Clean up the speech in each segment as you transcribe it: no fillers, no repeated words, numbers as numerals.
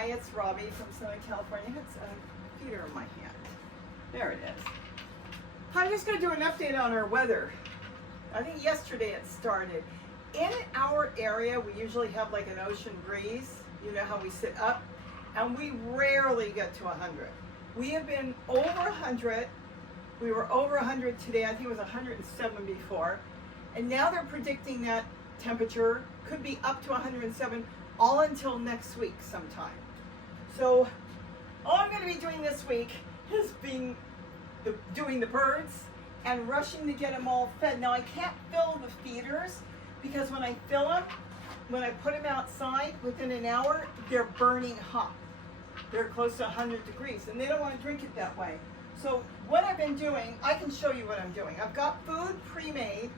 Hi, it's Robbie from Southern California. It's a feeder in my hand. There it is. I'm just going to do an update on our weather. I think yesterday it started. In our area, we usually have like an ocean breeze. You know how we sit up? And we rarely get to 100. We have been over 100. We were over 100 today. I think it was 107 before. And now they're predicting that temperature could be up to 107 all until next week sometime. So all I'm going to be doing this week is doing the birds and rushing to get them all fed. Now I can't fill the feeders because when I fill them, when I put them outside within an hour, they're burning hot. They're close to 100 degrees and they don't want to drink it that way. So what I've been doing, I can show you what I'm doing. I've got food pre-made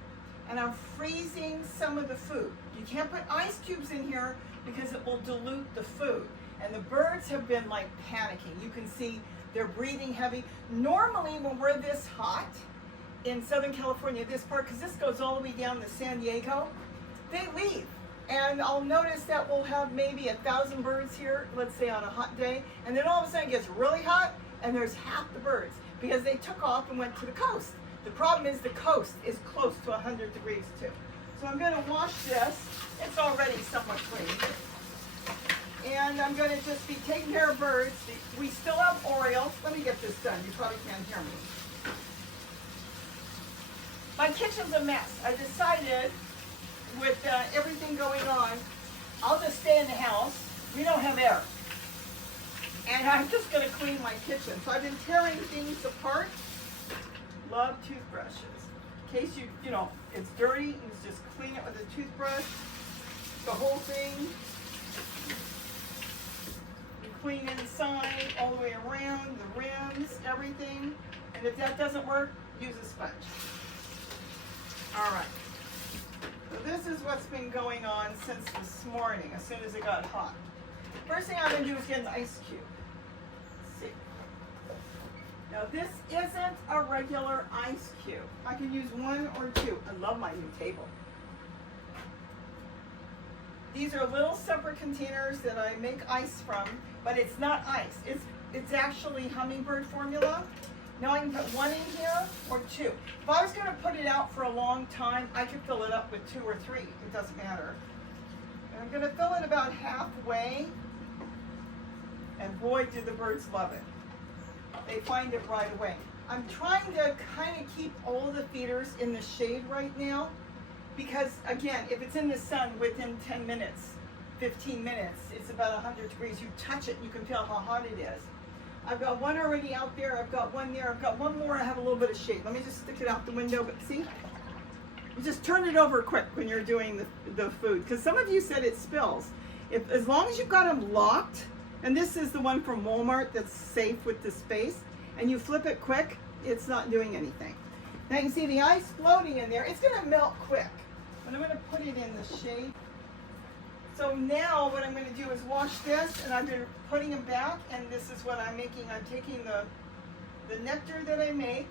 and I'm freezing some of the food. You can't put ice cubes in here because it will dilute the food. And the birds have been like panicking. You can see they're breathing heavy. Normally when we're this hot in Southern California, this part, because this goes all the way down to San Diego, they leave. And I'll notice that we'll have maybe 1,000 birds here, let's say on a hot day, and then all of a sudden it gets really hot and there's half the birds because they took off and went to the coast. The problem is the coast is close to 100 degrees too. So I'm going to wash this. It's already somewhat clean. And I'm going to just be taking care of birds. We still have Orioles. Let me get this done. You probably can't hear me. My kitchen's a mess. I decided with everything going on, I'll just stay in the house. We don't have air. And I'm just going to clean my kitchen. So I've been tearing things apart. Love toothbrushes. In case you know, it's dirty, you just clean it with a toothbrush. The whole thing. You clean inside, all the way around, the rims, everything. And if that doesn't work, use a sponge. All right. So this is what's been going on since this morning, as soon as it got hot. First thing I'm going to do is get an ice cube. Let's see. Now this isn't a regular ice cube. I can use one or two. I love my new table. These are little separate containers that I make ice from, but it's not ice. It's actually Hummingbird formula. Now I can put one in here or two. If I was going to put it out for a long time, I could fill it up with 2 or 3. It doesn't matter. And I'm going to fill it about halfway. And boy, do the birds love it. They find it right away. I'm trying to kind of keep all the feeders in the shade right now. Because again, if it's in the sun within 10 minutes, 15 minutes, it's about 100 degrees. You touch it, you can feel how hot it is. I've got one already out there. I've got one there. I've got one more. I have a little bit of shade. Let me just stick it out the window. But see, you just turn it over quick when you're doing the food. Because some of you said it spills. As long as you've got them locked, and this is the one from Walmart that's safe with the space, and you flip it quick, it's not doing anything. Now you can see the ice floating in there. It's going to melt quick. But I'm going to put it in the shade. So now what I'm going to do is wash this, and I've been putting them back, and this is what I'm making. I'm taking the nectar that I make,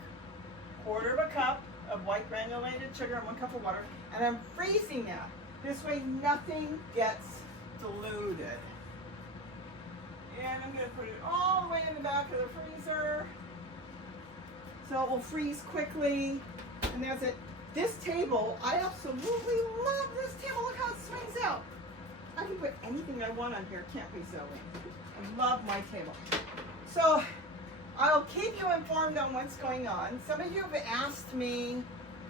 1/4 cup of white granulated sugar and 1 cup of water, and I'm freezing that. This way nothing gets diluted. And I'm going to put it all the way in the back of the freezer, so it will freeze quickly, and that's it. This table, I absolutely love this table. Look how it swings out. I can put anything I want on here, can't we, Zoe? I love my table. So I'll keep you informed on what's going on. Some of you have asked me,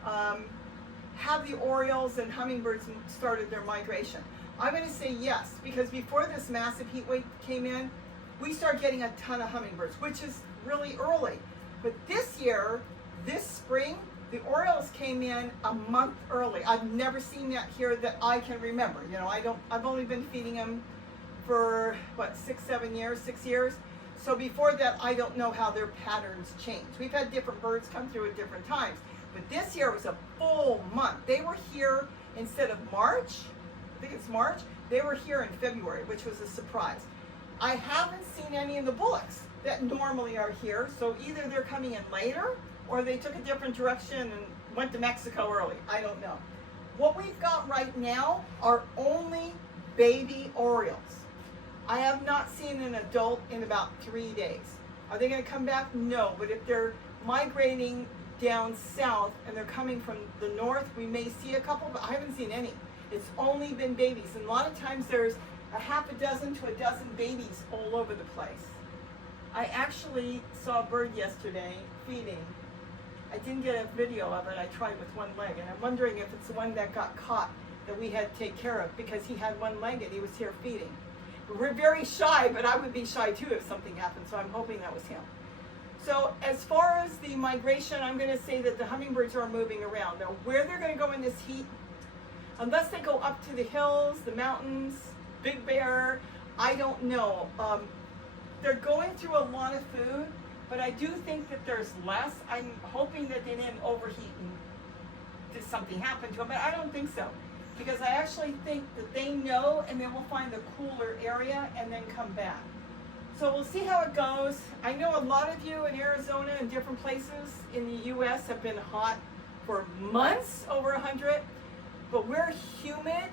have the Orioles and Hummingbirds started their migration? I'm going to say yes, because before this massive heat wave came in, we started getting a ton of hummingbirds, which is really early. But this year, this spring, the Orioles came in a month early. I've never seen that here that I can remember. You know, I've only been feeding them for, what, 6 years. So before that, I don't know how their patterns changed. We've had different birds come through at different times. But this year was a full month. They were here instead of March, I think it's March, they were here in February, which was a surprise. I haven't seen any of the bullocks that normally are here. So either they're coming in later, or they took a different direction and went to Mexico early. I don't know. What we've got right now are only baby Orioles. I have not seen an adult in about 3 days. Are they going to come back? No, but if they're migrating down south and they're coming from the north, we may see a couple, but I haven't seen any. It's only been babies, and a lot of times there's a half a dozen to a dozen babies all over the place. I actually saw a bird yesterday feeding. I didn't get a video of it. I tried with one leg, and I'm wondering if it's the one that got caught that we had to take care of, because he had one leg and he was here feeding. We're very shy, but I would be shy too if something happened, so I'm hoping that was him. So as far as the migration, I'm going to say that the hummingbirds are moving around. Now, where they're going to go in this heat, unless they go up to the hills, the mountains, Big Bear, I don't know. They're going through a lot of food, but I do think that there's less. I'm hoping that they didn't overheat and did something happen to them, but I don't think so. Because I actually think that they know, and then we'll find the cooler area and then come back. So we'll see how it goes. I know a lot of you in Arizona and different places in the US have been hot for months, over 100, but we're humid.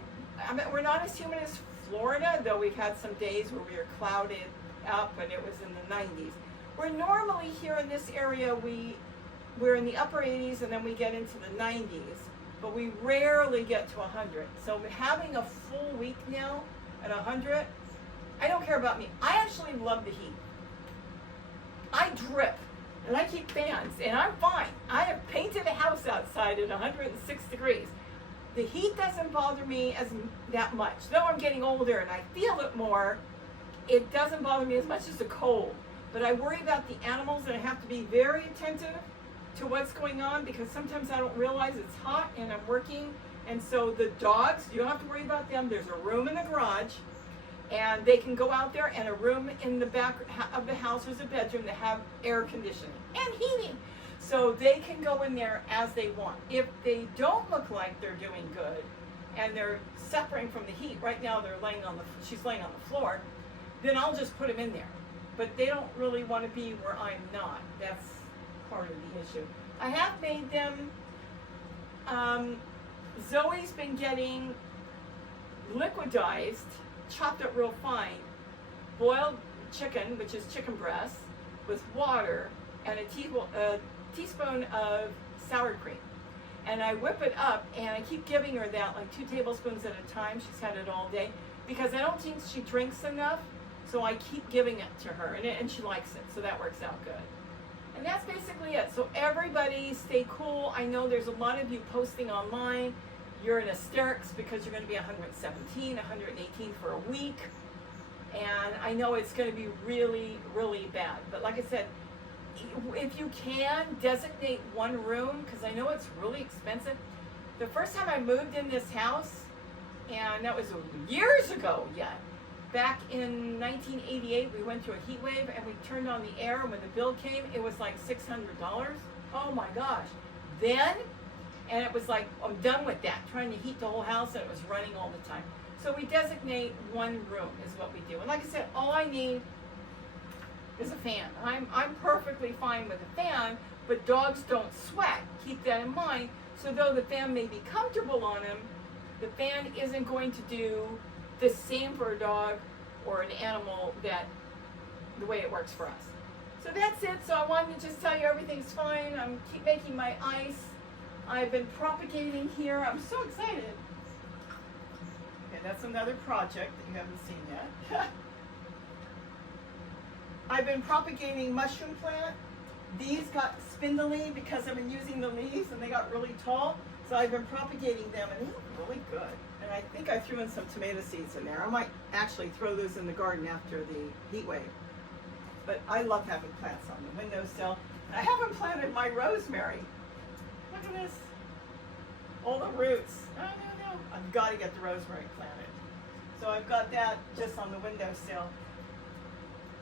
I mean, we're not as humid as Florida, though we've had some days where we were clouded up and it was in the 90s. We're normally here in this area, we're in the upper 80s and then we get into the 90s. But we rarely get to 100. So having a full week now at 100, I don't care about me. I actually love the heat. I drip, and I keep fans, and I'm fine. I have painted a house outside at 106 degrees. The heat doesn't bother me that much. Though I'm getting older and I feel it more, it doesn't bother me as much as the cold. But I worry about the animals, and I have to be very attentive to what's going on, because sometimes I don't realize it's hot and I'm working. And so the dogs, you don't have to worry about them. There's a room in the garage and they can go out there, and a room in the back of the house, there's a bedroom that have air conditioning and heating. So they can go in there as they want. If they don't look like they're doing good and they're suffering from the heat, right now she's laying on the floor, then I'll just put them in there. But they don't really want to be where I'm not. That's part of the issue. I have made them, Zoe's been getting liquidized, chopped up real fine, boiled chicken, which is chicken breast, with water and a teaspoon of sour cream. And I whip it up, and I keep giving her that, like 2 tablespoons at a time. She's had it all day, because I don't think she drinks enough, so I keep giving it to her, and she likes it, so that works out good. And that's basically it. So everybody stay cool. I know there's a lot of you posting online. You're in hysterics because you're going to be 117, 118 for a week. And I know it's going to be really, really bad. But like I said, if you can, designate one room, because I know it's really expensive. The first time I moved in this house, and that was years ago yet, back in 1988, we went through a heat wave and we turned on the air, and when the bill came, it was like $600. Oh my gosh. Then, and it was like, I'm done with that, trying to heat the whole house, and it was running all the time. So we designate one room is what we do. And like I said, all I need is a fan. I'm perfectly fine with a fan, but dogs don't sweat. Keep that in mind. So though the fan may be comfortable on them, the fan isn't going to do the same for a dog or an animal that the way it works for us. So that's it. So I wanted to just tell you everything's fine. I'm keep making my ice. I've been propagating here. I'm so excited. Okay, that's another project that you haven't seen yet. I've been propagating mushroom plant. These got spindly because I've been using the leaves, and they got really tall. So I've been propagating them, and they look really good. And I think I threw in some tomato seeds in there. I might actually throw those in the garden after the heat wave. But I love having plants on the windowsill. I haven't planted my rosemary. Look at this. All the roots. Oh, no. I've got to get the rosemary planted. So I've got that just on the windowsill.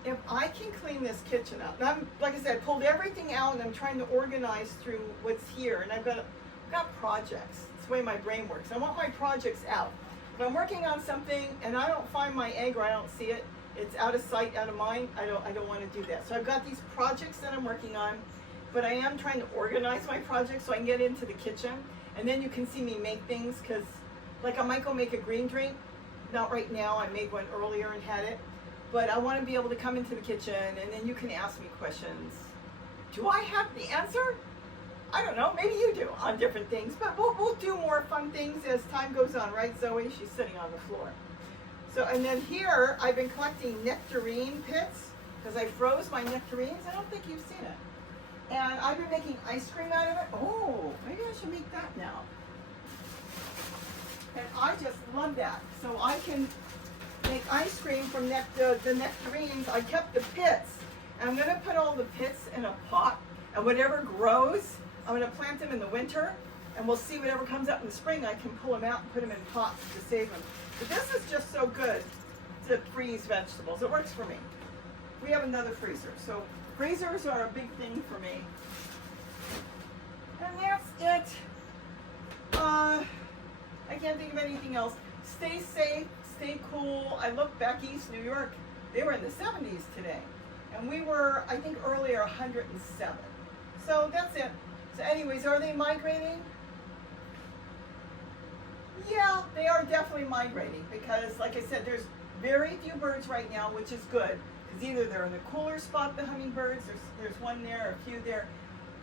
If I can clean this kitchen up, and I'm, like I said, I pulled everything out, and I'm trying to organize through what's here, and I've got projects. It's the way my brain works. I want my projects out. If I'm working on something and I don't find my egg, or I don't see it, it's out of sight, out of mind, I don't want to do that. So I've got these projects that I'm working on, but I am trying to organize my projects so I can get into the kitchen, and then you can see me make things, because like I might go make a green drink. Not right now, I made one earlier and had it. but I want to be able to come into the kitchen and then you can ask me questions. Do I have the answer? I don't know, maybe you do on different things, but we'll do more fun things as time goes on, right, Zoe? She's sitting on the floor. So, and then here, I've been collecting nectarine pits, because I froze my nectarines. I don't think you've seen it. And I've been making ice cream out of it. Oh, maybe I should make that now. And I just love that. So I can make ice cream from the nectarines. I kept the pits. And I'm gonna put all the pits in a pot, and whatever grows, I'm gonna plant them in the winter, and we'll see whatever comes up in the spring. I can pull them out and put them in pots to save them. But this is just so good to freeze vegetables. It works for me. We have another freezer, so freezers are a big thing for me. And that's it. I can't think of anything else. Stay safe, stay cool. I look back east New York, they were in the 70s today. And we were, I think earlier, 107. So that's it. So anyways, are they migrating? Yeah, they are definitely migrating because, like I said, there's very few birds right now, which is good. Because either they're in the cooler spot, the hummingbirds, there's one there, or a few there,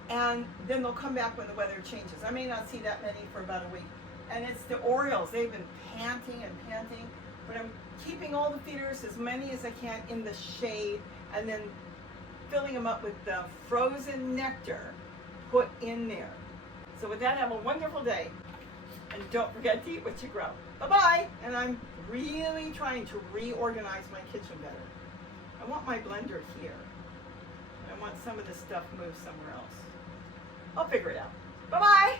and then they'll come back when the weather changes. I may not see that many for about a week. And it's the orioles. They've been panting and panting, but I'm keeping all the feeders, as many as I can, in the shade, and then filling them up with the frozen nectar put in there. So with that, have a wonderful day. And don't forget to eat what you grow. Bye-bye. And I'm really trying to reorganize my kitchen better. I want my blender here. I want some of this stuff moved somewhere else. I'll figure it out. Bye-bye.